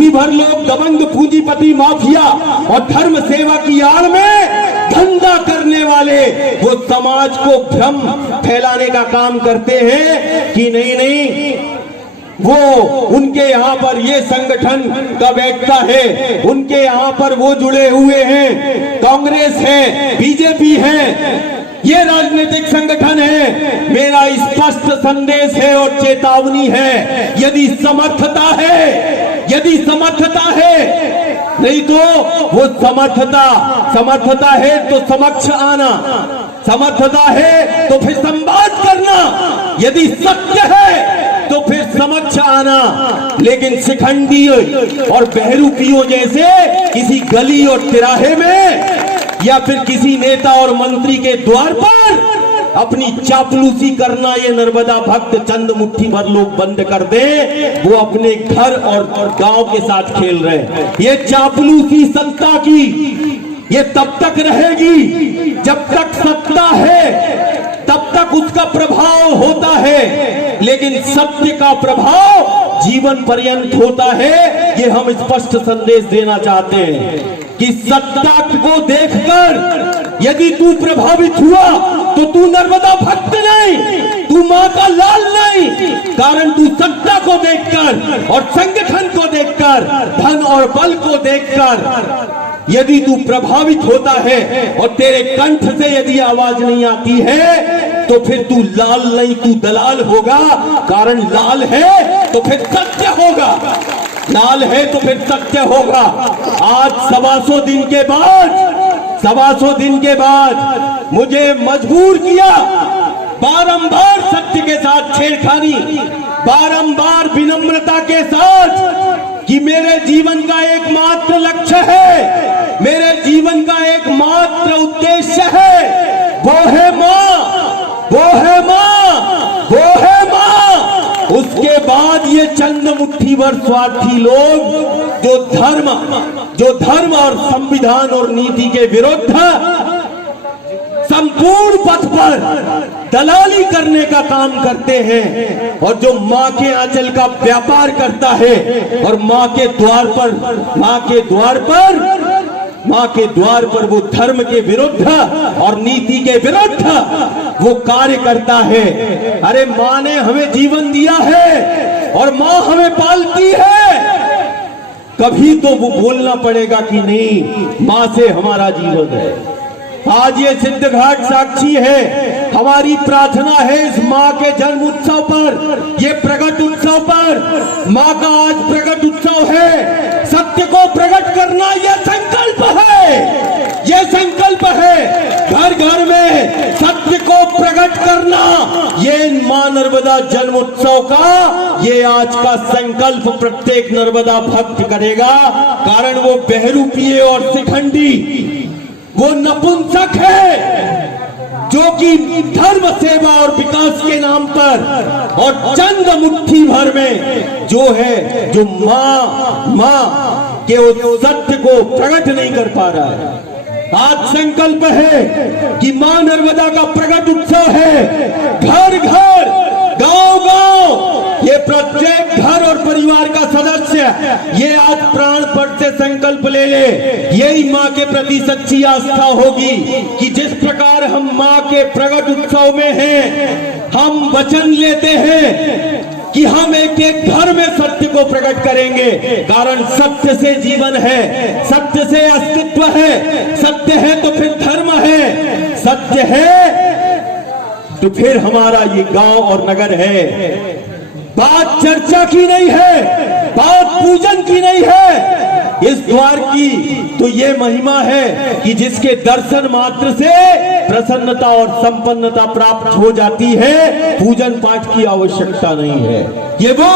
मुट्ठी भर लोग दबंग पूंजीपति माफिया और धर्म सेवा की आड़ में धंधा करने वाले वो समाज को भ्रम फैलाने का काम करते हैं कि नहीं वो उनके यहाँ पर ये संगठन का बैठता है, उनके यहाँ पर वो जुड़े हुए हैं, कांग्रेस है, बीजेपी है, ये राजनीतिक संगठन है। मेरा स्पष्ट संदेश है और चेतावनी है, यदि समर्थता है नहीं तो वो समर्थता है तो समक्ष आना, समर्थता है तो फिर संवाद करना, यदि सत्य है तो फिर समक्ष आना। लेकिन शिखंडी और बहरूपियों जैसे किसी गली और तिराहे में या फिर किसी नेता और मंत्री के द्वार पर अपनी चापलूसी करना, ये नर्मदा भक्त चंद मुट्ठी भर लोग बंद कर दे। वो अपने घर और गांव के साथ खेल रहे हैं। ये चापलूसी सत्ता की ये तब तक रहेगी जब तक सत्ता है, तब तक उसका प्रभाव होता है, लेकिन सत्य का प्रभाव जीवन पर्यंत होता है। ये हम स्पष्ट संदेश देना चाहते हैं कि सत्ता को देखकर यदि तू प्रभावित हुआ तो तू नर्मदा भक्त नहीं, तू मां का लाल नहीं, कारण तू सत्ता को देखकर और संगठन को देखकर, धन और बल को देखकर यदि तू प्रभावित होता है और तेरे कंठ से यदि आवाज नहीं आती है तो फिर तू लाल नहीं, तू दलाल होगा। कारण लाल है तो फिर सत्य होगा, लाल है तो फिर सत्य होगा। आज 125 दिन के बाद मुझे मजबूर किया बारंबार सत्य के साथ छेड़खानी, बारंबार विनम्रता के साथ कि मेरे जीवन का एकमात्र लक्ष्य है, मेरे जीवन का एकमात्र उद्देश्य है, वो है मां, वो है मां, वो है मां। उसके बाद ये चंद मुट्ठी भर स्वार्थी लोग जो धर्म और संविधान और नीति के विरुद्ध संपूर्ण पथ पर दलाली करने का काम करते हैं और जो मां के आंचल का व्यापार करता है और मां के द्वार पर वो धर्म के विरुद्ध और नीति के विरुद्ध वो कार्य करता है। अरे मां ने हमें जीवन दिया है और मां हमें पालती है, कभी तो वो बोलना पड़ेगा कि नहीं, मां से हमारा जीवन है। आज ये सिद्ध घाट साक्षी है। हमारी प्रार्थना है इस मां के जन्म उत्सव पर, ये प्रगट उत्सव पर, मां का आज प्रगट उत्सव है। सत्य को प्रकट करना यह संकल्प है, ये संकल्प है। घर घर में सत्य को प्रकट करना, ये मां नर्मदा जन्म उत्सव का ये आज का संकल्प प्रत्येक नर्मदा भक्त करेगा। कारण वो बहरूपिये और शिखंडी, वो नपुंसक है जो कि धर्म सेवा और विकास के नाम पर और चंद मुट्ठी भर में जो है, जो मां के उस सत्य को प्रकट नहीं कर पा रहा है। आज संकल्प है कि मां नर्मदा का प्रकट उत्सव है। घर घर, गांव गांव, ये प्रत्येक घर और परिवार का सदस्य ये आज प्राण पट से संकल्प ले ले। यही मां के प्रति सच्ची आस्था होगी कि जिस प्रकार हम मां के प्रकट उत्सव में हैं, हम वचन लेते हैं कि हम एक एक घर में सत्य को प्रकट करेंगे। कारण सत्य से जीवन है, सत्य से अस्तित्व है, सत्य है तो फिर धर्म है, सत्य है तो फिर हमारा ये गांव और नगर है। बात चर्चा की नहीं है, बात पूजन की नहीं है, इस द्वार की तो ये महिमा है कि जिसके दर्शन मात्र से प्रसन्नता और संपन्नता प्राप्त हो जाती है, पूजन पाठ की आवश्यकता नहीं है। ये वो